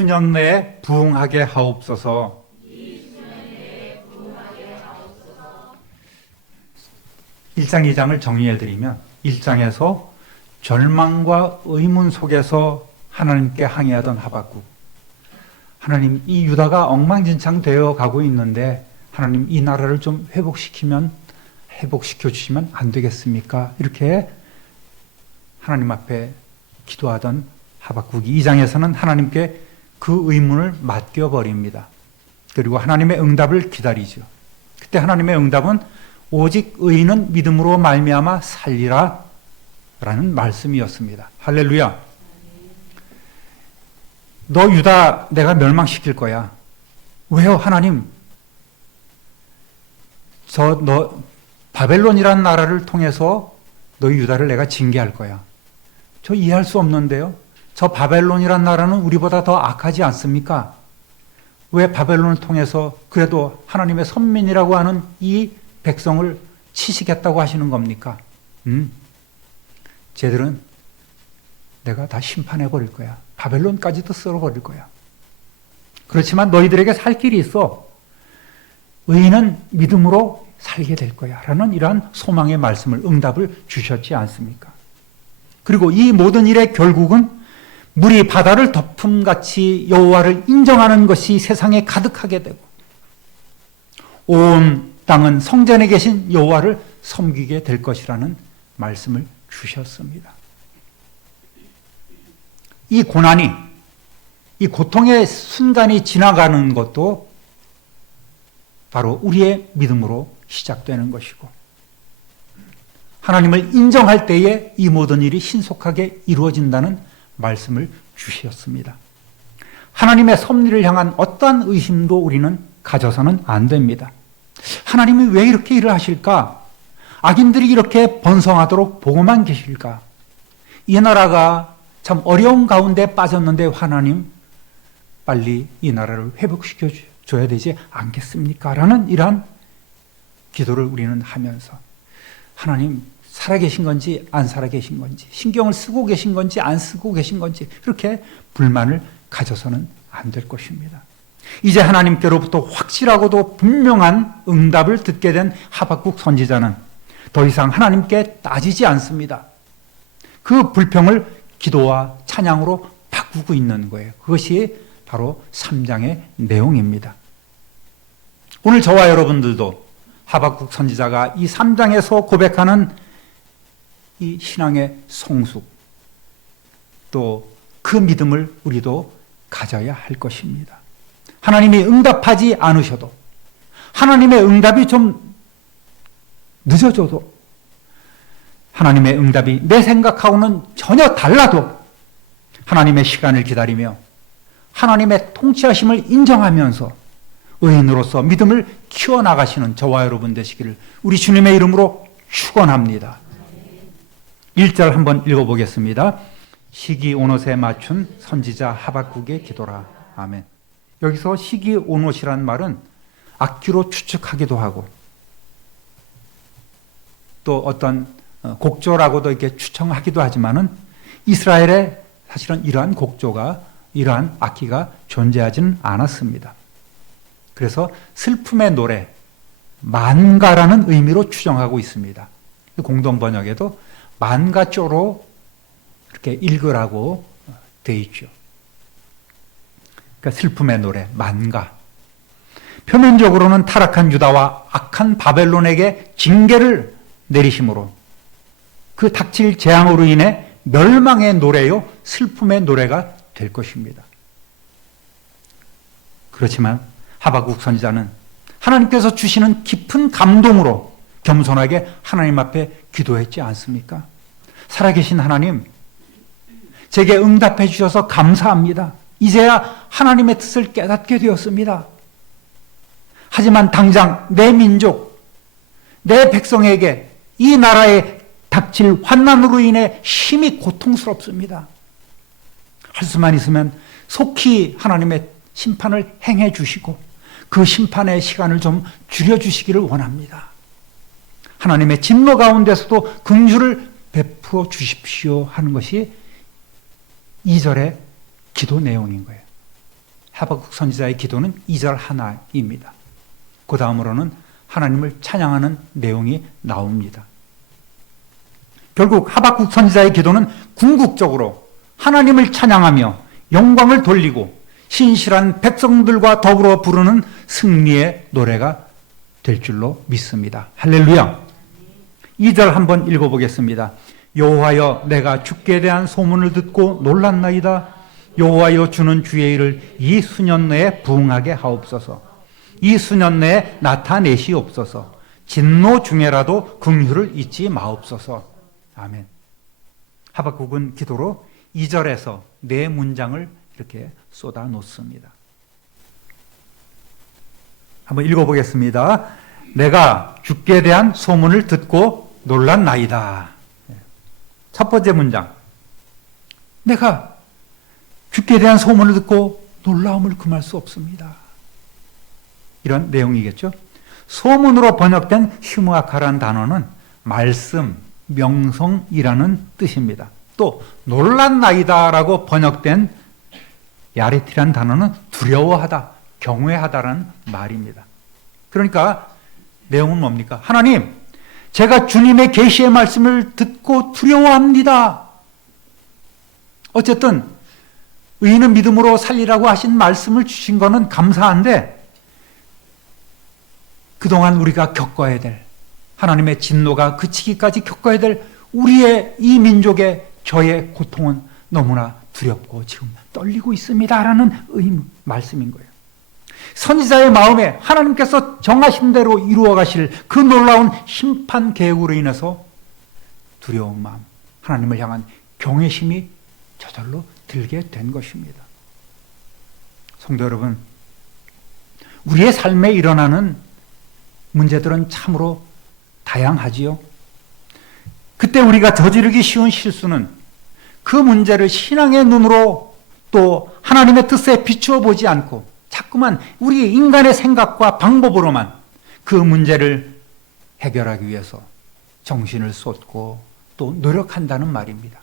수년 내에 부흥하게 하옵소서. 1장, 2장을 정리해드리면 1장에서 절망과 의문 속에서 하나님께 항의하던 하박국. 하나님, 이 유다가 엉망진창 되어 가고 있는데 하나님 이 나라를 좀 회복시켜 주시면 안 되겠습니까? 이렇게 하나님 앞에 기도하던 하박국이 2장에서는 하나님께 그 의문을 맡겨버립니다. 그리고 하나님의 응답을 기다리죠. 그때 하나님의 응답은 오직 의인은 믿음으로 말미암아 살리라 라는 말씀이었습니다. 할렐루야. 너 유다 내가 멸망시킬 거야. 왜요 하나님? 너 바벨론이라는 나라를 통해서 너희 유다를 내가 징계할 거야. 저 이해할 수 없는데요. 저 바벨론이라는 나라는 우리보다 더 악하지 않습니까? 왜 바벨론을 통해서 그래도 하나님의 선민이라고 하는 이 백성을 치시겠다고 하시는 겁니까? 쟤들은 내가 다 심판해 버릴 거야. 바벨론까지도 쓸어버릴 거야. 그렇지만 너희들에게 살 길이 있어. 의인은 믿음으로 살게 될 거야. 라는 이러한 소망의 말씀을, 응답을 주셨지 않습니까? 그리고 이 모든 일의 결국은 물이 바다를 덮음같이 여호와를 인정하는 것이 세상에 가득하게 되고 온 땅은 성전에 계신 여호와를 섬기게 될 것이라는 말씀을 주셨습니다. 이 고난이, 이 고통의 순간이 지나가는 것도 바로 우리의 믿음으로 시작되는 것이고 하나님을 인정할 때에 이 모든 일이 신속하게 이루어진다는 말씀을 주셨습니다. 하나님의 섭리를 향한 어떠한 의심도 우리는 가져서는 안 됩니다. 하나님이 왜 이렇게 일을 하실까? 악인들이 이렇게 번성하도록 보고만 계실까? 이 나라가 참 어려운 가운데 빠졌는데 하나님 빨리 이 나라를 회복시켜 줘야 되지 않겠습니까? 라는 이러한 기도를 우리는 하면서 하나님 살아계신 건지 안 살아계신 건지 신경을 쓰고 계신 건지 안 쓰고 계신 건지 그렇게 불만을 가져서는 안 될 것입니다. 이제 하나님께로부터 확실하고도 분명한 응답을 듣게 된 하박국 선지자는 더 이상 하나님께 따지지 않습니다. 그 불평을 기도와 찬양으로 바꾸고 있는 거예요. 그것이 바로 3장의 내용입니다. 오늘 저와 여러분들도 하박국 선지자가 이 3장에서 고백하는 이 신앙의 성숙, 또 그 믿음을 우리도 가져야 할 것입니다. 하나님이 응답하지 않으셔도, 하나님의 응답이 좀 늦어져도, 하나님의 응답이 내 생각하고는 전혀 달라도 하나님의 시간을 기다리며 하나님의 통치하심을 인정하면서 의인으로서 믿음을 키워나가시는 저와 여러분 되시기를 우리 주님의 이름으로 축원합니다. 1절 한번 읽어보겠습니다. 시기 온옷에 맞춘 선지자 하박국의 기도라. 아멘. 여기서 시기 온옷이란 말은 악기로 추측하기도 하고 또 어떤 곡조라고도 이렇게 추정하기도 하지만은 이스라엘에 사실은 이러한 곡조가 이러한 악기가 존재하지는 않았습니다. 그래서 슬픔의 노래, 만가라는 의미로 추정하고 있습니다. 공동 번역에도 만가조로 이렇게 읽으라고 되어 있죠. 그러니까 슬픔의 노래, 만가. 표면적으로는 타락한 유다와 악한 바벨론에게 징계를 내리심으로 그 닥칠 재앙으로 인해 멸망의 노래요, 슬픔의 노래가 될 것입니다. 그렇지만 하박국 선지자는 하나님께서 주시는 깊은 감동으로 겸손하게 하나님 앞에 기도했지 않습니까? 살아계신 하나님, 제게 응답해 주셔서 감사합니다. 이제야 하나님의 뜻을 깨닫게 되었습니다. 하지만 당장 내 민족, 내 백성에게 이 나라에 닥칠 환난으로 인해 심히 고통스럽습니다. 할 수만 있으면 속히 하나님의 심판을 행해 주시고 그 심판의 시간을 좀 줄여주시기를 원합니다. 하나님의 진노 가운데서도 긍휼을 베풀어 주십시오 하는 것이 2절의 기도 내용인 거예요. 하박국 선지자의 기도는 2절 하나입니다. 그 다음으로는 하나님을 찬양하는 내용이 나옵니다. 결국 하박국 선지자의 기도는 궁극적으로 하나님을 찬양하며 영광을 돌리고 신실한 백성들과 더불어 부르는 승리의 노래가 될 줄로 믿습니다. 할렐루야. 2절 한번 읽어보겠습니다. 여호와여, 내가 주께 대한 소문을 듣고 놀랐나이다. 여호와여, 주는 주의 일을 이 수년 내에 부응하게 하옵소서. 이 수년 내에 나타내시옵소서. 진노 중에라도 긍휼을 잊지 마옵소서. 아멘. 하박국은 기도로 2절에서 네 문장을 이렇게 쏟아 놓습니다. 한번 읽어보겠습니다. 내가 주께 대한 소문을 듣고 놀랐나이다. 첫 번째 문장. 내가 주께 대한 소문을 듣고 놀라움을 금할 수 없습니다. 이런 내용이겠죠. 소문으로 번역된 휴무아카라는 단어는 말씀, 명성이라는 뜻입니다. 또 놀랐나이다라고 번역된 야레티라는 단어는 두려워하다, 경외하다라는 말입니다. 그러니까 내용은 뭡니까? 하나님, 제가 주님의 계시의 말씀을 듣고 두려워합니다. 어쨌든 의인은 믿음으로 살리라고 하신 말씀을 주신 거는 감사한데 그동안 우리가 겪어야 될 하나님의 진노가 그치기까지 겪어야 될 우리의 이 민족의 저의 고통은 너무나 두렵고 지금 떨리고 있습니다라는 말씀인 거예요. 선지자의 마음에 하나님께서 정하신 대로 이루어 가실 그 놀라운 심판 계획으로 인해서 두려운 마음, 하나님을 향한 경외심이 저절로 들게 된 것입니다. 성도 여러분, 우리의 삶에 일어나는 문제들은 참으로 다양하지요. 그때 우리가 저지르기 쉬운 실수는 그 문제를 신앙의 눈으로 또 하나님의 뜻에 비추어 보지 않고 자꾸만 우리 인간의 생각과 방법으로만 그 문제를 해결하기 위해서 정신을 쏟고 또 노력한다는 말입니다.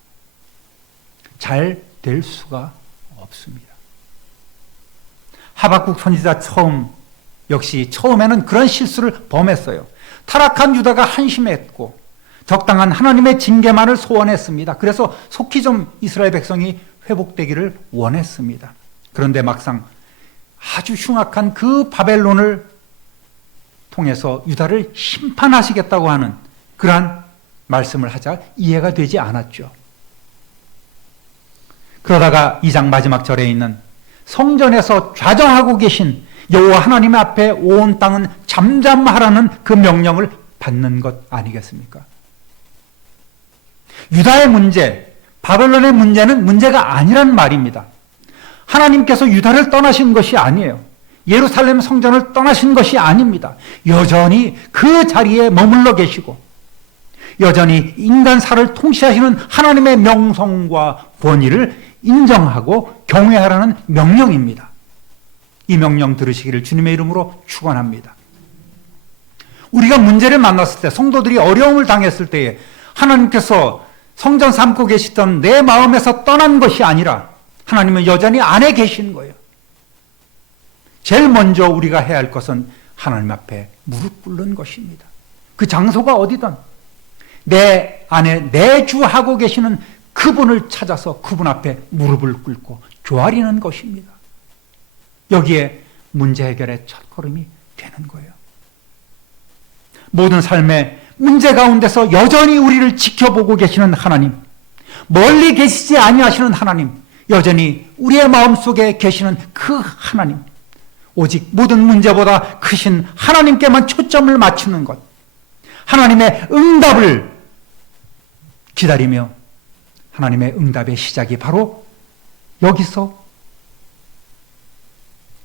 잘 될 수가 없습니다. 하박국 선지자 역시 처음에는 그런 실수를 범했어요. 타락한 유다가 한심했고 적당한 하나님의 징계만을 소원했습니다. 그래서 속히 좀 이스라엘 백성이 회복되기를 원했습니다. 그런데 막상 아주 흉악한 그 바벨론을 통해서 유다를 심판하시겠다고 하는 그러한 말씀을 하자 이해가 되지 않았죠. 그러다가 2장 마지막 절에 있는 성전에서 좌정하고 계신 여호와 하나님 앞에 온 땅은 잠잠하라는 그 명령을 받는 것 아니겠습니까? 유다의 문제, 바벨론의 문제는 문제가 아니란 말입니다. 하나님께서 유다를 떠나신 것이 아니에요. 예루살렘 성전을 떠나신 것이 아닙니다. 여전히 그 자리에 머물러 계시고 여전히 인간사를 통치하시는 하나님의 명성과 권위를 인정하고 경외하라는 명령입니다. 이 명령 들으시기를 주님의 이름으로 축원합니다. 우리가 문제를 만났을 때, 성도들이 어려움을 당했을 때에 하나님께서 성전 삼고 계시던 내 마음에서 떠난 것이 아니라 하나님은 여전히 안에 계신 거예요. 제일 먼저 우리가 해야 할 것은 하나님 앞에 무릎 꿇는 것입니다. 그 장소가 어디든 내 안에 내주하고 계시는 그분을 찾아서 그분 앞에 무릎을 꿇고 조아리는 것입니다. 여기에 문제 해결의 첫걸음이 되는 거예요. 모든 삶의 문제 가운데서 여전히 우리를 지켜보고 계시는 하나님, 멀리 계시지 아니하시는 하나님, 여전히 우리의 마음속에 계시는 그 하나님, 오직 모든 문제보다 크신 하나님께만 초점을 맞추는 것, 하나님의 응답을 기다리며 하나님의 응답의 시작이 바로 여기서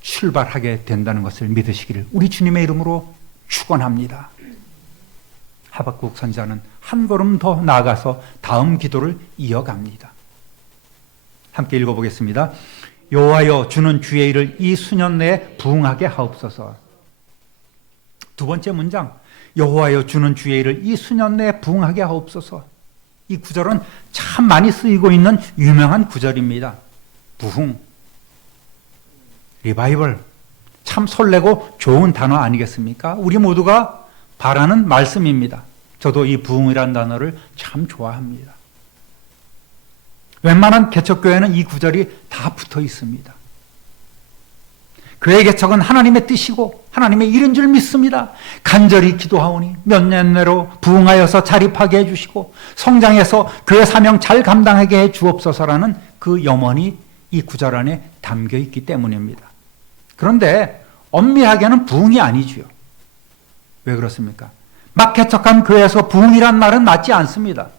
출발하게 된다는 것을 믿으시기를 우리 주님의 이름으로 축원합니다. 하박국 선지자는 한 걸음 더 나아가서 다음 기도를 이어갑니다. 함께 읽어보겠습니다. 여호와여, 주는 주의 일을 이 수년 내에 부응하게 하옵소서. 두 번째 문장, 여호와여, 주는 주의 일을 이 수년 내에 부응하게 하옵소서. 이 구절은 참 많이 쓰이고 있는 유명한 구절입니다. 부흥. 리바이벌, 참 설레고 좋은 단어 아니겠습니까? 우리 모두가 바라는 말씀입니다. 저도 이 부흥이라는 단어를 참 좋아합니다. 웬만한 개척교회는 이 구절이 다 붙어 있습니다. 그의 개척은 하나님의 뜻이고 하나님의 일인 줄 믿습니다. 간절히 기도하오니 몇 년 내로 부흥하여서 자립하게 해주시고 성장해서 교회 사명 잘 감당하게 해 주옵소서라는 그 염원이 이 구절 안에 담겨 있기 때문입니다. 그런데 엄밀하게는 부흥이 아니지요. 왜 그렇습니까? 막 개척한 교회에서 부흥이란 말은 맞지 않습니다.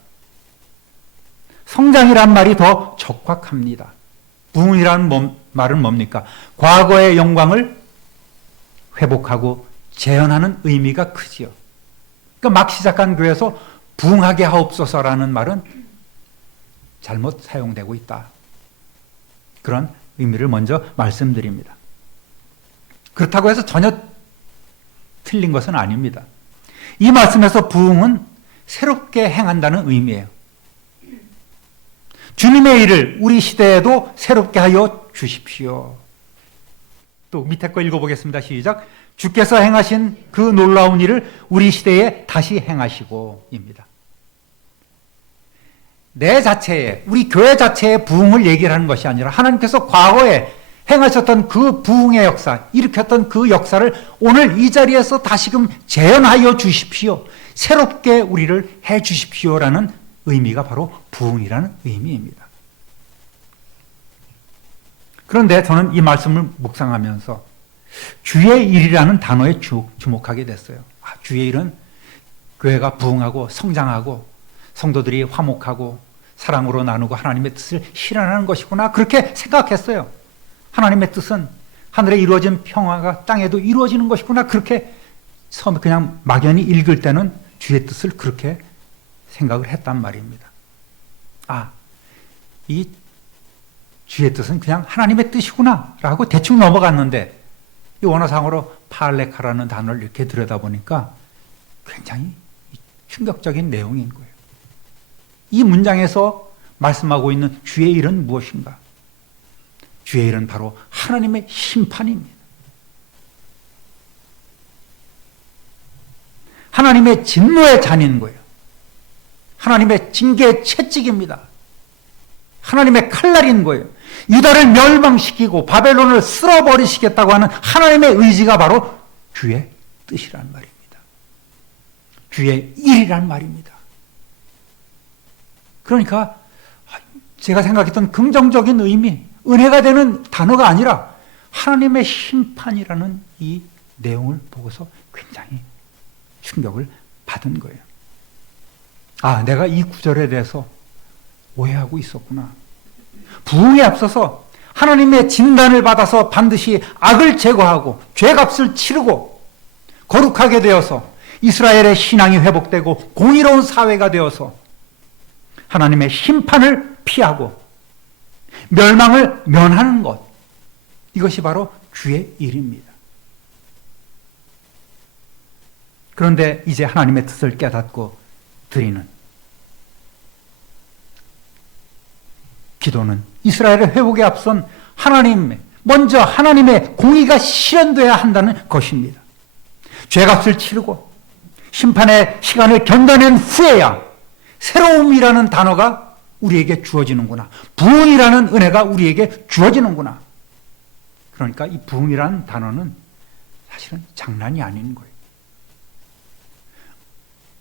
성장이란 말이 더 적확합니다. 부흥이라는 말은 뭡니까? 과거의 영광을 회복하고 재현하는 의미가 크지요. 그러니까 막 시작한 교회에서 부흥하게 하옵소서라는 말은 잘못 사용되고 있다. 그런 의미를 먼저 말씀드립니다. 그렇다고 해서 전혀 틀린 것은 아닙니다. 이 말씀에서 부흥은 새롭게 행한다는 의미예요. 주님의 일을 우리 시대에도 새롭게 하여 주십시오. 또 밑에 거 읽어보겠습니다. 시작. 주께서 행하신 그 놀라운 일을 우리 시대에 다시 행하시고입니다. 내 자체에, 우리 교회 자체의 부흥을 얘기를 하는 것이 아니라 하나님께서 과거에 행하셨던 그 부흥의 역사, 일으켰던 그 역사를 오늘 이 자리에서 다시금 재현하여 주십시오. 새롭게 우리를 해 주십시오라는 의미가 바로 부흥이라는 의미입니다. 그런데 저는 이 말씀을 묵상하면서 주의 일이라는 단어에 주목하게 됐어요. 주의 일은 교회가 부흥하고 성장하고 성도들이 화목하고 사랑으로 나누고 하나님의 뜻을 실현하는 것이구나, 그렇게 생각했어요. 하나님의 뜻은 하늘에 이루어진 평화가 땅에도 이루어지는 것이구나, 그렇게 처음에 그냥 막연히 읽을 때는 주의 뜻을 그렇게 생각을 했단 말입니다. 이 주의 뜻은 그냥 하나님의 뜻이구나 라고 대충 넘어갔는데, 이 원어상으로 팔레카라는 단어를 이렇게 들여다보니까 굉장히 충격적인 내용인 거예요. 이 문장에서 말씀하고 있는 주의 일은 무엇인가? 주의 일은 바로 하나님의 심판입니다. 하나님의 진노의 잔인 거예요. 하나님의 징계의 채찍입니다. 하나님의 칼날인 거예요. 유다를 멸망시키고 바벨론을 쓸어버리시겠다고 하는 하나님의 의지가 바로 주의 뜻이란 말입니다. 주의 일이란 말입니다. 그러니까 제가 생각했던 긍정적인 의미, 은혜가 되는 단어가 아니라 하나님의 심판이라는 이 내용을 보고서 굉장히 충격을 받은 거예요. 내가 이 구절에 대해서 오해하고 있었구나. 부흥에 앞서서 하나님의 진단을 받아서 반드시 악을 제거하고 죄값을 치르고 거룩하게 되어서 이스라엘의 신앙이 회복되고 공의로운 사회가 되어서 하나님의 심판을 피하고 멸망을 면하는 것, 이것이 바로 주의 일입니다. 그런데 이제 하나님의 뜻을 깨닫고 드리는 기도는 이스라엘의 회복에 앞선 먼저 하나님의 공의가 실현되어야 한다는 것입니다. 죄값을 치르고 심판의 시간을 견뎌낸 후에야 새로움이라는 단어가 우리에게 주어지는구나. 부흥이라는 은혜가 우리에게 주어지는구나. 그러니까 이 부흥이라는 단어는 사실은 장난이 아닌 거예요.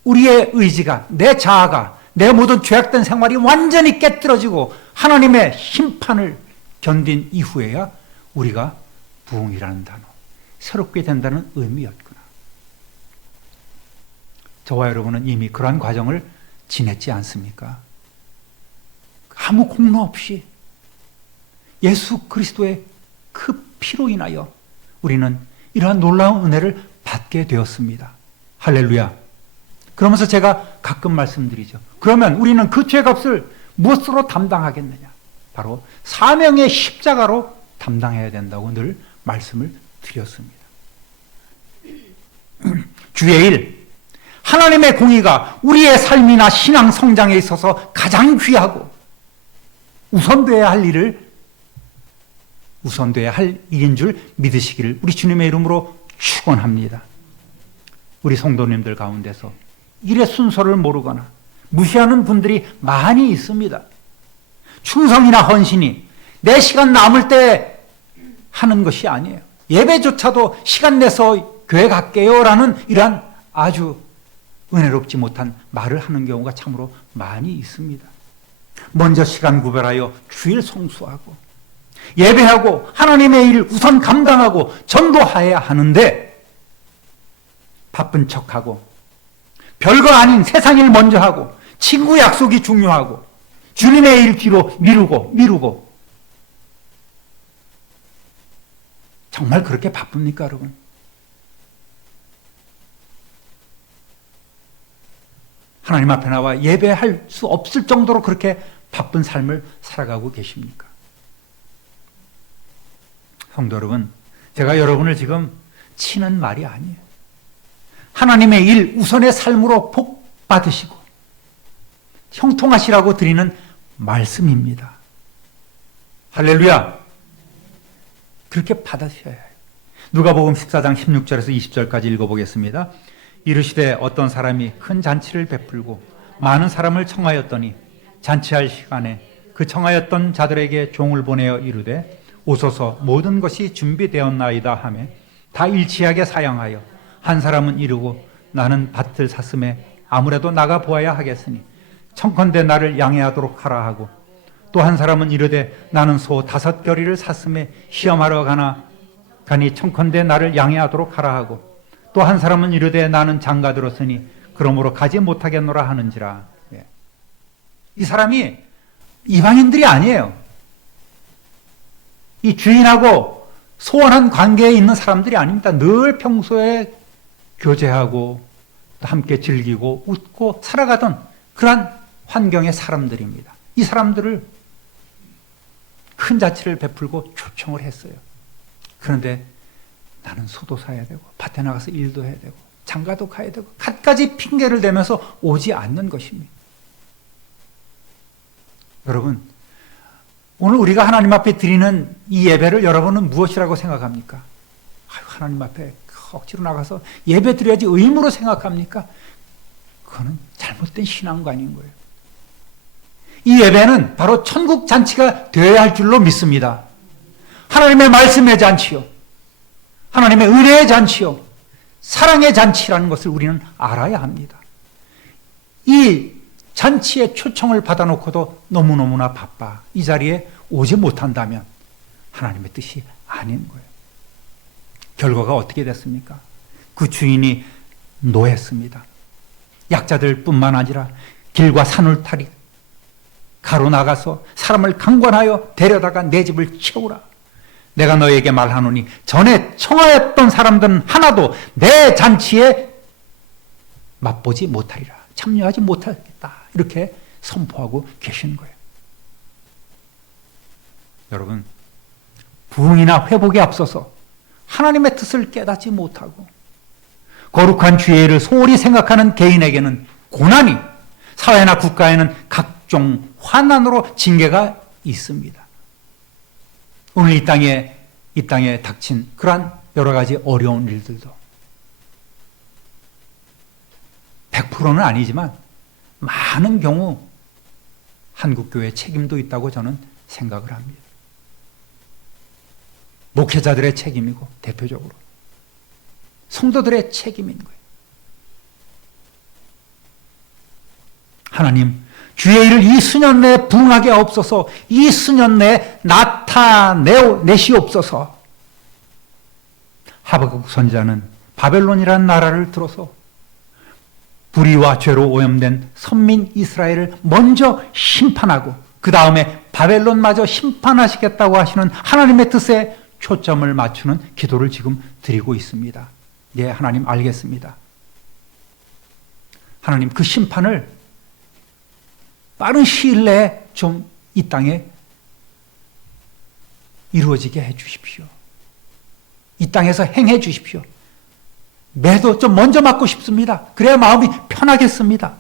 우리의 의지가, 내 자아가, 내 모든 죄악된 생활이 완전히 깨뜨려지고 하나님의 심판을 견딘 이후에야 우리가 부흥이라는 단어, 새롭게 된다는 의미였구나. 저와 여러분은 이미 그러한 과정을 지냈지 않습니까? 아무 공로 없이 예수 그리스도의 그 피로 인하여 우리는 이러한 놀라운 은혜를 받게 되었습니다. 할렐루야. 그러면서 제가 가끔 말씀드리죠. 그러면 우리는 그 죄값을 무엇으로 담당하겠느냐? 바로 사명의 십자가로 담당해야 된다고 늘 말씀을 드렸습니다. 주의 일, 하나님의 공의가 우리의 삶이나 신앙 성장에 있어서 가장 귀하고 우선되어야 할 일을 우선돼야 할 일인 줄 믿으시기를 우리 주님의 이름으로 축원합니다. 우리 성도님들 가운데서 일의 순서를 모르거나 무시하는 분들이 많이 있습니다. 충성이나 헌신이 내 시간 남을 때 하는 것이 아니에요. 예배조차도 시간 내서 교회 갈게요 라는 이러한 아주 은혜롭지 못한 말을 하는 경우가 참으로 많이 있습니다. 먼저 시간 구별하여 주일 성수하고 예배하고 하나님의 일 우선 감당하고 전도해야 하는데 바쁜 척하고 별거 아닌 세상 일 먼저 하고 친구 약속이 중요하고 주님의 일 뒤로 미루고 정말 그렇게 바쁩니까, 여러분? 하나님 앞에 나와 예배할 수 없을 정도로 그렇게 바쁜 삶을 살아가고 계십니까? 성도 여러분, 제가 여러분을 지금 치는 말이 아니에요. 하나님의 일 우선의 삶으로 복 받으시고 형통하시라고 드리는 말씀입니다. 할렐루야! 그렇게 받으셔야 해요. 누가복음 14장 16절에서 20절까지 읽어보겠습니다. 이르시되 어떤 사람이 큰 잔치를 베풀고 많은 사람을 청하였더니 잔치할 시간에 그 청하였던 자들에게 종을 보내어 이르되 오소서 모든 것이 준비되었나이다 하며 다 일치하게 사양하여 한 사람은 이르고 나는 밭을 샀음에 아무래도 나가 보아야 하겠으니 청컨대 나를 양해하도록 하라 하고 또 한 사람은 이르되 나는 소 5겨리를 샀음에 시험하러 가니 청컨대 나를 양해하도록 하라 하고 또 한 사람은 이르되 나는 장가 들었으니 그러므로 가지 못하겠노라 하는지라. 이 사람이 이방인들이 아니에요. 이 주인하고 소원한 관계에 있는 사람들이 아닙니다. 늘 평소에 교제하고 함께 즐기고 웃고 살아가던 그러한 환경의 사람들입니다. 이 사람들을 큰 잔치를 베풀고 초청을 했어요. 그런데 나는 소도 사야 되고 밭에 나가서 일도 해야 되고 장가도 가야 되고 갖가지 핑계를 대면서 오지 않는 것입니다. 여러분, 오늘 우리가 하나님 앞에 드리는 이 예배를 여러분은 무엇이라고 생각합니까? 하나님 앞에 억지로 나가서 예배 드려야지 의무로 생각합니까? 그거는 잘못된 신앙관인 거예요. 이 예배는 바로 천국 잔치가 되어야 할 줄로 믿습니다. 하나님의 말씀의 잔치요, 하나님의 은혜의 잔치요, 사랑의 잔치라는 것을 우리는 알아야 합니다. 이 잔치에 초청을 받아놓고도 너무너무나 바빠 이 자리에 오지 못한다면 하나님의 뜻이 아닌 거예요. 결과가 어떻게 됐습니까? 그 주인이 노했습니다. 약자들 뿐만 아니라 길과 산울타리 가로나가서 사람을 강권하여 데려다가 내 집을 채우라. 내가 너에게 말하노니 전에 청하였던 사람들은 하나도 내 잔치에 맛보지 못하리라. 참여하지 못하겠다. 이렇게 선포하고 계신 거예요. 여러분, 부흥이나 회복에 앞서서 하나님의 뜻을 깨닫지 못하고 거룩한 주의 일을 소홀히 생각하는 개인에게는 고난이, 사회나 국가에는 각종 환난으로 징계가 있습니다. 오늘 이 땅에 닥친 그러한 여러 가지 어려운 일들도 100%는 아니지만 많은 경우 한국교회의 책임도 있다고 저는 생각을 합니다. 목회자들의 책임이고 대표적으로 성도들의 책임인 거예요. 하나님, 주의 일을 이 수년 내에 부응하게 없어서 이 수년 내에 나타내시옵소서. 하박국 선지자는 바벨론이라는 나라를 들어서 불의와 죄로 오염된 선민 이스라엘을 먼저 심판하고 그 다음에 바벨론마저 심판하시겠다고 하시는 하나님의 뜻에 초점을 맞추는 기도를 지금 드리고 있습니다. 예, 하나님 알겠습니다. 하나님, 그 심판을 빠른 시일 내에 좀 이 땅에 이루어지게 해 주십시오. 이 땅에서 행해 주십시오. 매도 좀 먼저 맞고 싶습니다. 그래야 마음이 편하겠습니다.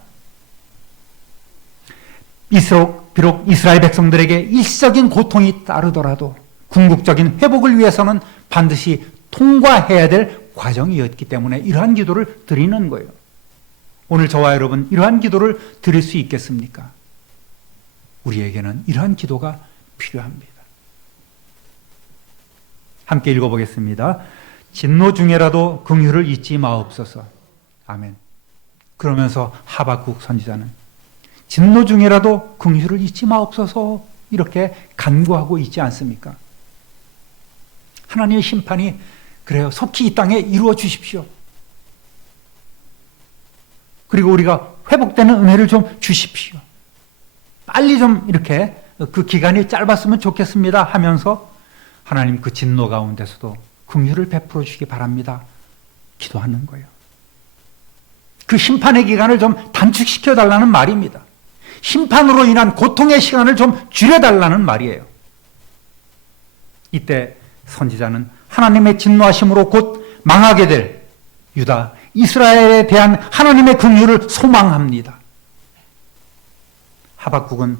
비록 이스라엘 백성들에게 일시적인 고통이 따르더라도 궁극적인 회복을 위해서는 반드시 통과해야 될 과정이었기 때문에 이러한 기도를 드리는 거예요. 오늘 저와 여러분 이러한 기도를 드릴 수 있겠습니까? 우리에게는 이러한 기도가 필요합니다. 함께 읽어보겠습니다. 진노 중에라도 긍휼을 잊지 마옵소서. 아멘. 그러면서 하박국 선지자는 진노 중에라도 긍휼을 잊지 마옵소서 이렇게 간구하고 있지 않습니까? 하나님의 심판이 그래요. 속히 이 땅에 이루어 주십시오. 그리고 우리가 회복되는 은혜를 좀 주십시오. 빨리 좀 이렇게 그 기간이 짧았으면 좋겠습니다 하면서 하나님 그 진노 가운데서도 긍휼을 베풀어 주시기 바랍니다. 기도하는 거예요. 그 심판의 기간을 좀 단축시켜 달라는 말입니다. 심판으로 인한 고통의 시간을 좀 줄여달라는 말이에요. 이때 선지자는 하나님의 진노하심으로 곧 망하게 될 유다, 이스라엘에 대한 하나님의 긍휼을 소망합니다. 하박국은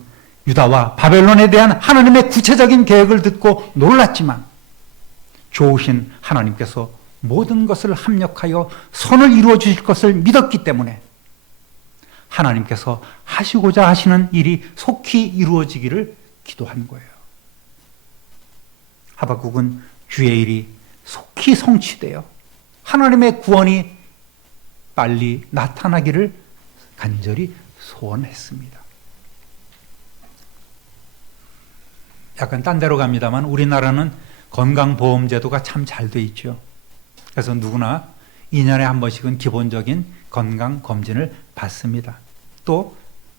유다와 바벨론에 대한 하나님의 구체적인 계획을 듣고 놀랐지만 좋으신 하나님께서 모든 것을 합력하여 선을 이루어 주실 것을 믿었기 때문에 하나님께서 하시고자 하시는 일이 속히 이루어지기를 기도한 거예요. 하박국은 주의 일이 속히 성취되어 하나님의 구원이 빨리 나타나기를 간절히 소원했습니다. 약간 딴 데로 갑니다만 우리나라는 건강보험제도가 참 잘 돼 있죠. 그래서 누구나 2년에 한 번씩은 기본적인 건강검진을 받습니다. 또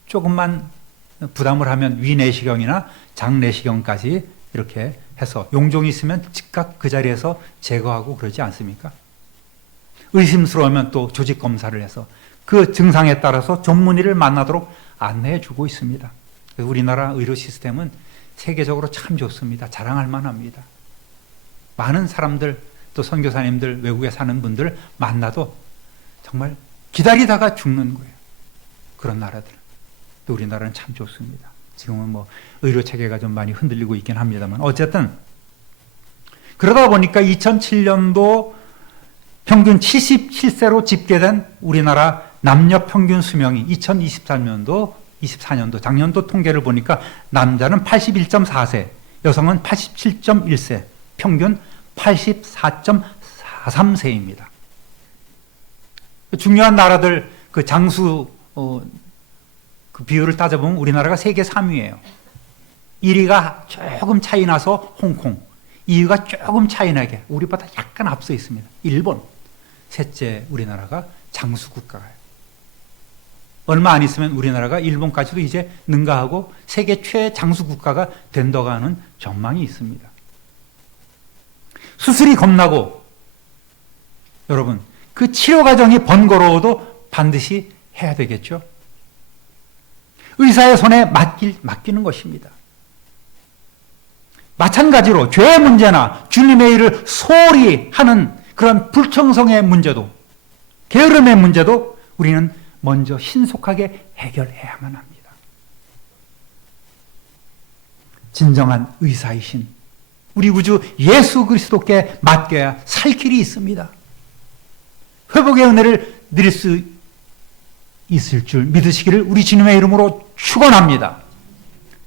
조금만 부담을 하면 위내시경이나 장내시경까지 이렇게 해서 용종이 있으면 즉각 그 자리에서 제거하고 그러지 않습니까? 의심스러우면 또 조직검사를 해서 그 증상에 따라서 전문의를 만나도록 안내해 주고 있습니다. 우리나라 의료 시스템은 세계적으로 참 좋습니다. 자랑할 만합니다. 많은 사람들 또 선교사님들 외국에 사는 분들 만나도 정말 기다리다가 죽는 거예요. 그런 나라들. 또 우리나라는 참 좋습니다. 지금은 뭐 의료 체계가 좀 많이 흔들리고 있긴 합니다만 어쨌든 그러다 보니까 2007년도 평균 77세로 집계된 우리나라 남녀 평균 수명이 2023년도 24년도 작년도 통계를 보니까 남자는 81.4세, 여성은 87.1세, 평균 84.43세입니다. 중요한 나라들 그 장수 그 비율을 따져보면 우리나라가 세계 3위예요. 1위가 조금 차이 나서 홍콩, 2위가 조금 차이 나게 우리보다 약간 앞서 있습니다. 일본, 셋째 우리나라가 장수 국가예요. 얼마 안 있으면 우리나라가 일본까지도 이제 능가하고 세계 최장수 국가가 된다고 하는 전망이 있습니다. 수술이 겁나고 여러분 그 치료 과정이 번거로워도 반드시 해야 되겠죠. 의사의 손에 맡기는 것입니다. 마찬가지로 죄의 문제나 주님의 일을 소홀히 하는 그런 불청성의 문제도 게으름의 문제도 우리는 먼저 신속하게 해결해야만 합니다. 진정한 의사이신 우리 구주 예수 그리스도께 맡겨야 살 길이 있습니다. 회복의 은혜를 누릴 수 있을 줄 믿으시기를 우리 주님의 이름으로 축원합니다.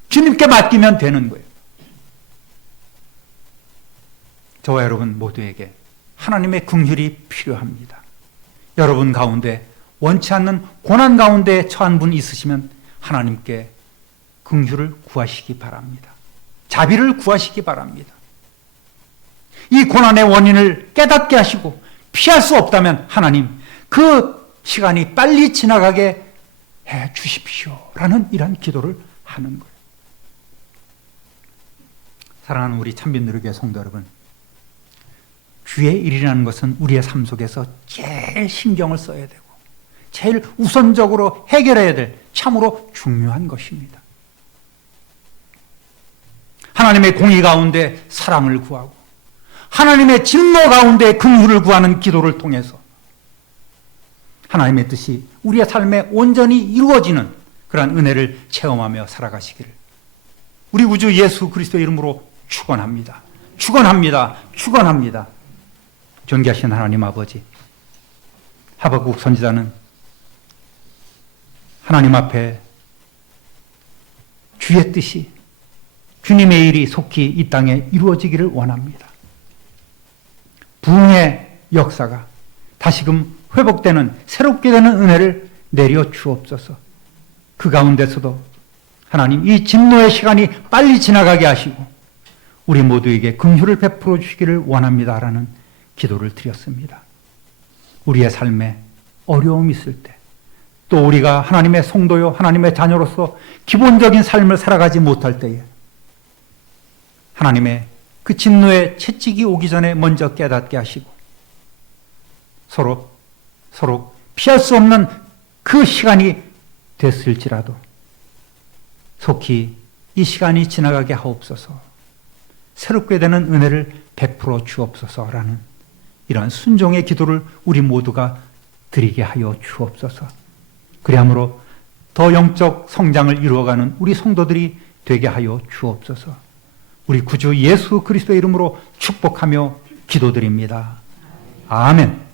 주님께 맡기면 되는 거예요. 저와 여러분 모두에게 하나님의 긍휼이 필요합니다. 여러분 가운데 원치 않는 고난 가운데 처한 분 있으시면 하나님께 긍휼을 구하시기 바랍니다. 자비를 구하시기 바랍니다. 이 고난의 원인을 깨닫게 하시고 피할 수 없다면 하나님 그 시간이 빨리 지나가게 해 주십시오라는 이런 기도를 하는 거예요. 사랑하는 우리 참빈누리교회 성도 여러분, 주의 일이라는 것은 우리의 삶 속에서 제일 신경을 써야 되고 제일 우선적으로 해결해야 될 참으로 중요한 것입니다. 하나님의 공의 가운데 사랑을 구하고 하나님의 진노 가운데 긍휼을 구하는 기도를 통해서 하나님의 뜻이 우리의 삶에 온전히 이루어지는 그러한 은혜를 체험하며 살아가시기를 우리 구주 예수 그리스도의 이름으로 축원합니다. 축원합니다. 축원합니다. 존귀하신 하나님 아버지, 하박국 선지자는 하나님 앞에 주의 뜻이, 주님의 일이 속히 이 땅에 이루어지기를 원합니다. 부흥의 역사가 다시금 회복되는, 새롭게 되는 은혜를 내려 주옵소서. 그 가운데서도 하나님, 이 진노의 시간이 빨리 지나가게 하시고 우리 모두에게 긍휼을 베풀어 주시기를 원합니다라는 기도를 드렸습니다. 우리의 삶에 어려움이 있을 때, 또 우리가 하나님의 성도요 하나님의 자녀로서 기본적인 삶을 살아가지 못할 때에 하나님의 그 진노의 채찍이 오기 전에 먼저 깨닫게 하시고 서로 피할 수 없는 그 시간이 됐을지라도 속히 이 시간이 지나가게 하옵소서, 새롭게 되는 은혜를 베풀어 주옵소서라는 이런 순종의 기도를 우리 모두가 드리게 하여 주옵소서. 그리함으로 더 영적 성장을 이루어가는 우리 성도들이 되게 하여 주옵소서. 우리 구주 예수 그리스도의 이름으로 축복하며 기도드립니다. 아멘.